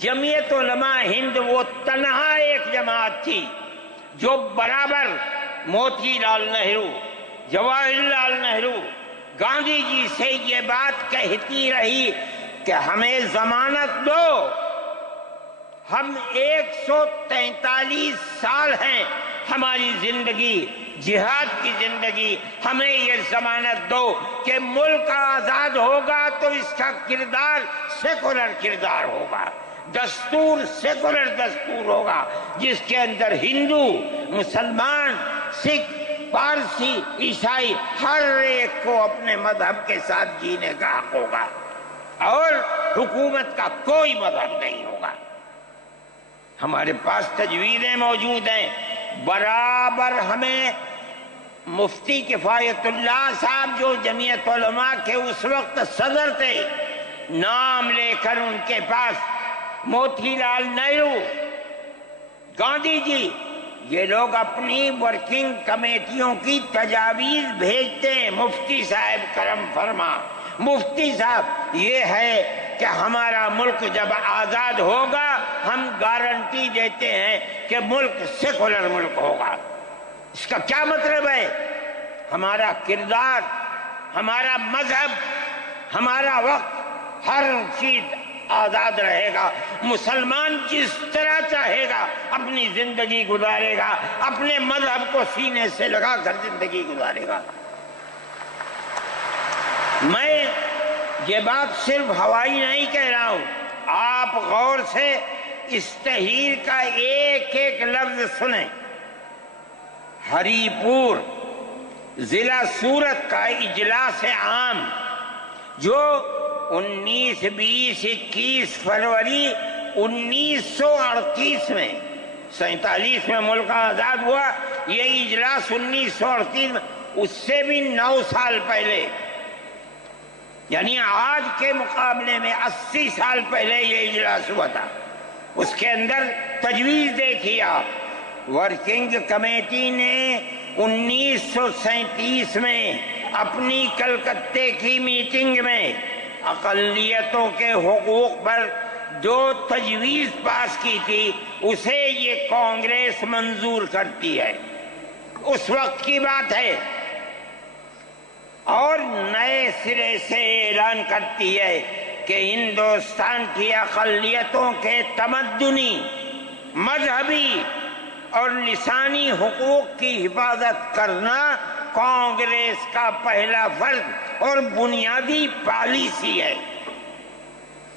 جمعیت علماء ہند وہ تنہا ایک جماعت تھی جو برابر موتی لال نہرو، جواہر لال نہرو، گاندھی جی سے یہ بات کہتی رہی کہ ہمیں ضمانت دو، ہم 143 سال ہیں ہماری زندگی جہاد کی زندگی، ہمیں یہ ضمانت دو کہ ملک آزاد ہوگا تو اس کا کردار سیکولر کردار ہوگا، دستور سیکولر دستور ہوگا جس کے اندر ہندو، مسلمان، سکھ، پارسی، عیسائی ہر ایک کو اپنے مذہب کے ساتھ جینے کا حق ہوگا اور حکومت کا کوئی مذہب نہیں ہوگا۔ ہمارے پاس تجویزیں موجود ہیں، برابر ہمیں مفتی کفایت اللہ صاحب جو جمعیت علماء کے اس وقت صدر تھے، نام لے کر ان کے پاس موتی لال نہرو، گاندھی جی، یہ لوگ اپنی ورکنگ کمیٹیوں کی تجاویز بھیجتے ہیں، مفتی صاحب کرم فرما، مفتی صاحب یہ ہے کہ ہمارا ملک جب آزاد ہوگا ہم گارنٹی دیتے ہیں کہ ملک سیکولر ملک ہوگا۔ اس کا کیا مطلب ہے؟ ہمارا کردار، ہمارا مذہب، ہمارا وقت، ہر چیز آزاد رہے گا، مسلمان جس طرح چاہے گا اپنی زندگی گزارے گا، اپنے مذہب کو سینے سے لگا کر زندگی گزارے گا۔ میں یہ بات صرف ہوائی نہیں کہہ رہا ہوں، آپ غور سے اس تحریر کا ایک ایک لفظ سنیں۔ ہری پور ضلع سورت کا اجلاس عام جو 19، 20، 21 فروری 1938 میں، 47 میں ملک آزاد ہوا، یہ اجلاس 1938 میں، اس سے بھی 9 سال پہلے، یعنی آج کے مقابلے میں 80 سال پہلے یہ اجلاس ہوا تھا۔ اس کے اندر تجویز دیکھیے آپ، ورکنگ کمیٹی نے 1937 میں اپنی کلکتے کی میٹنگ میں اقلیتوں کے حقوق پر جو تجویز پاس کی تھی اسے یہ کانگریس منظور کرتی ہے، اس وقت کی بات ہے، اور نئے سرے سے اعلان کرتی ہے کہ ہندوستان کی اقلیتوں کے تمدنی، مذہبی اور لسانی حقوق کی حفاظت کرنا کانگریس کا پہلا فرض اور بنیادی پالیسی ہے،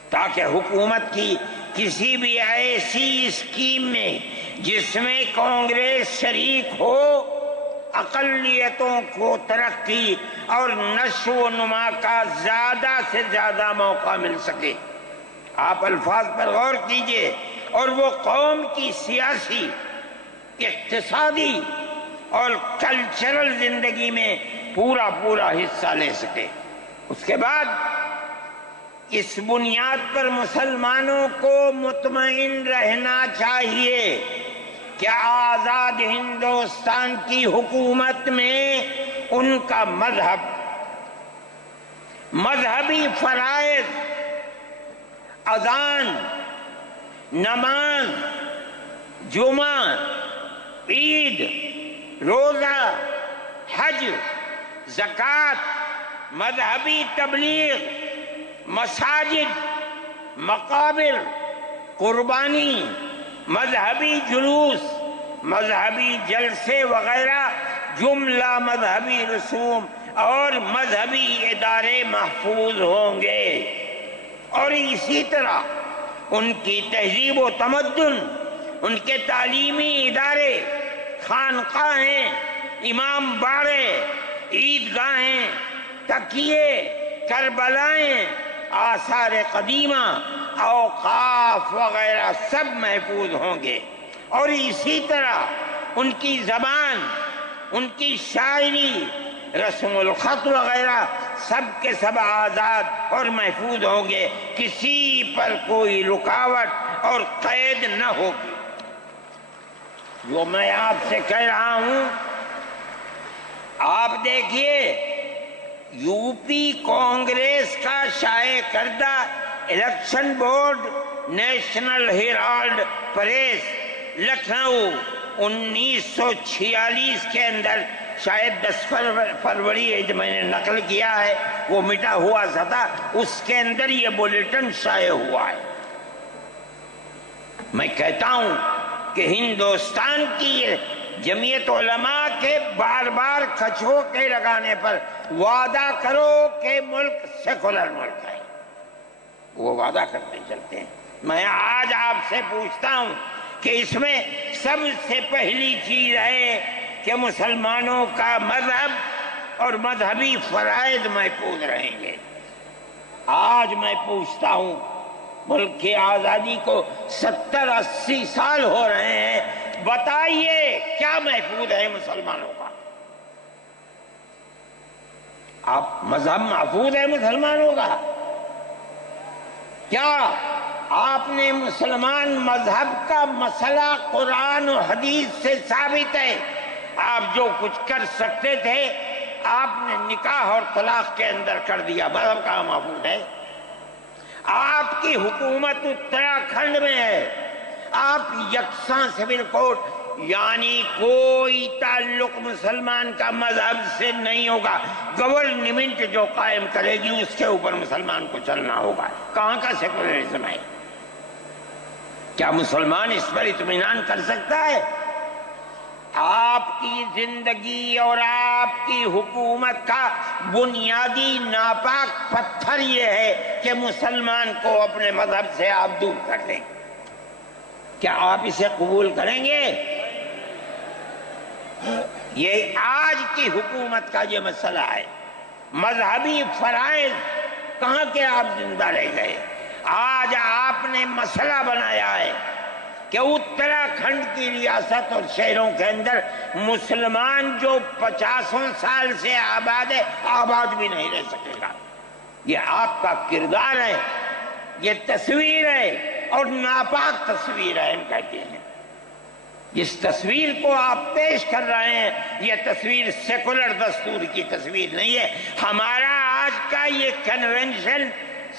تاکہ حکومت کی کسی بھی ایسی اسکیم میں جس میں کانگریس شریک ہو اقلیتوں کو ترقی اور نشو و نما کا زیادہ سے زیادہ موقع مل سکے۔ آپ الفاظ پر غور کیجئے، اور وہ قوم کی سیاسی، اقتصادی اور کلچرل زندگی میں پورا حصہ لے سکے۔ اس کے بعد اس بنیاد پر مسلمانوں کو مطمئن رہنا چاہیے کہ آزاد ہندوستان کی حکومت میں ان کا مذہبی فرائض، اذان، نماز، جمعہ، عید، روزہ، حج، زکوٰۃ، مذہبی تبلیغ، مساجد، مقابر، قربانی، مذہبی جلوس، مذہبی جلسے وغیرہ جملہ مذہبی رسوم اور مذہبی ادارے محفوظ ہوں گے، اور اسی طرح ان کی تہذیب و تمدن، ان کے تعلیمی ادارے، خانقاہیں، امام باڑے، عیدگاہیں، تکیے، کربلائیں، آثار قدیمہ، اوقاف وغیرہ سب محفوظ ہوں گے، اور اسی طرح ان کی زبان، ان کی شاعری، رسم الخط وغیرہ سب کے سب آزاد اور محفوظ ہوں گے، کسی پر کوئی رکاوٹ اور قید نہ ہوگی۔ جو میں آپ سے کہہ رہا ہوں، آپ دیکھیے یو پی کانگریس کا شائع کردہ election board national herald press Lucknow 1946 کے اندر شاید 10 فروری جو میں نے نقل کیا ہے وہ مٹا ہوا سا تھا، اس کے اندر یہ بلیٹن شائع ہوا ہے۔ میں کہتا ہوں کہ ہندوستان کی جمعیت علماء کے بار بار کھچوکے لگانے پر وعدہ کرو کہ ملک سیکولر ملک ہے، وہ وعدہ کرتے چلتے ہیں۔ میں آج آپ سے پوچھتا ہوں کہ اس میں سب سے پہلی چیز ہے کہ مسلمانوں کا مذہب اور مذہبی فرائض محفوظ رہیں گے۔ آج میں پوچھتا ہوں، ملک کی آزادی کو 70-80 سال ہو رہے ہیں، بتائیے کیا محفوظ ہے مسلمانوں کا؟ آپ مذہب محفوظ ہے مسلمانوں کا؟ کیا آپ نے مسلمان مذہب کا مسئلہ قرآن و حدیث سے ثابت ہے؟ آپ جو کچھ کر سکتے تھے آپ نے نکاح اور طلاق کے اندر کر دیا، مذہب کا محفوظ ہے؟ آپ کی حکومت اتراکھنڈ میں ہے، آپ یکساں سول کوڈ، یعنی کوئی تعلق مسلمان کا مذہب سے نہیں ہوگا، گورنمنٹ جو قائم کرے گی اس کے اوپر مسلمان کو چلنا ہوگا۔ کہاں کا سیکولرزم ہے؟ کیا مسلمان اس پر اطمینان کر سکتا ہے؟ آپ کی زندگی اور آپ کی حکومت کا بنیادی ناپاک پتھر یہ ہے کہ مسلمان کو اپنے مذہب سے آپ دور کر دیں۔ کیا آپ اسے قبول کریں گے؟ یہ آج کی حکومت کا یہ مسئلہ ہے۔ مذہبی فرائض کہاں کے آپ زندہ رہ گئے؟ آج آپ نے مسئلہ بنایا ہے کہ اتراکھنڈ کی ریاست اور شہروں کے اندر مسلمان جو 50 سال سے آباد ہے، آباد بھی نہیں رہ سکے گا۔ یہ آپ کا کردار ہے، یہ تصویر ہے اور ناپاک تصویر ہے، ہم کہتے ہیں۔ جس تصویر کو آپ پیش کر رہے ہیں یہ تصویر سیکولر دستور کی تصویر نہیں ہے۔ ہمارا آج کا یہ کنونشن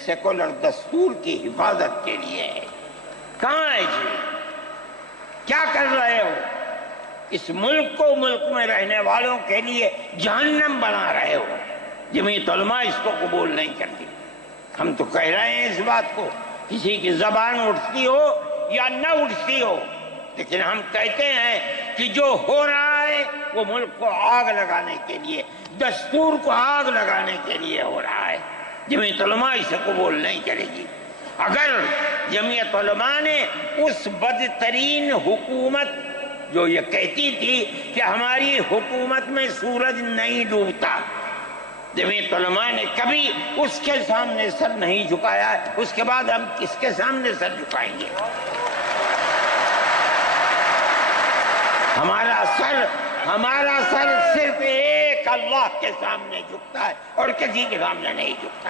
سیکولر دستور کی حفاظت کے لیے ہے۔ کہاں ہے جی؟ کیا کر رہے ہو؟ اس ملک کو، ملک میں رہنے والوں کے لیے جہنم بنا رہے ہو۔ جمعیت علماء اس کو قبول نہیں کرتی۔ ہم تو کہہ رہے ہیں اس بات کو، کسی کی زبان اٹھتی ہو یا نہ اٹھتی ہو، لیکن ہم کہتے ہیں کہ جو ہو رہا ہے وہ ملک کو آگ لگانے کے لیے، دستور کو آگ لگانے کے لیے ہو رہا ہے۔ جمعیت علماء اسے قبول نہیں کرے گی۔ اگر جمعیت علماء نے اس بدترین حکومت جو یہ کہتی تھی کہ ہماری حکومت میں سورج نہیں ڈوبتا، جمعیت علماء نے کبھی اس کے سامنے سر نہیں جھکایا ہے، اس کے بعد ہم کس کے سامنے سر جھکائیں گے؟ ہمارا سر صرف ایک اللہ کے سامنے جھکتا ہے اور کسی کے سامنے نہیں جھکتا۔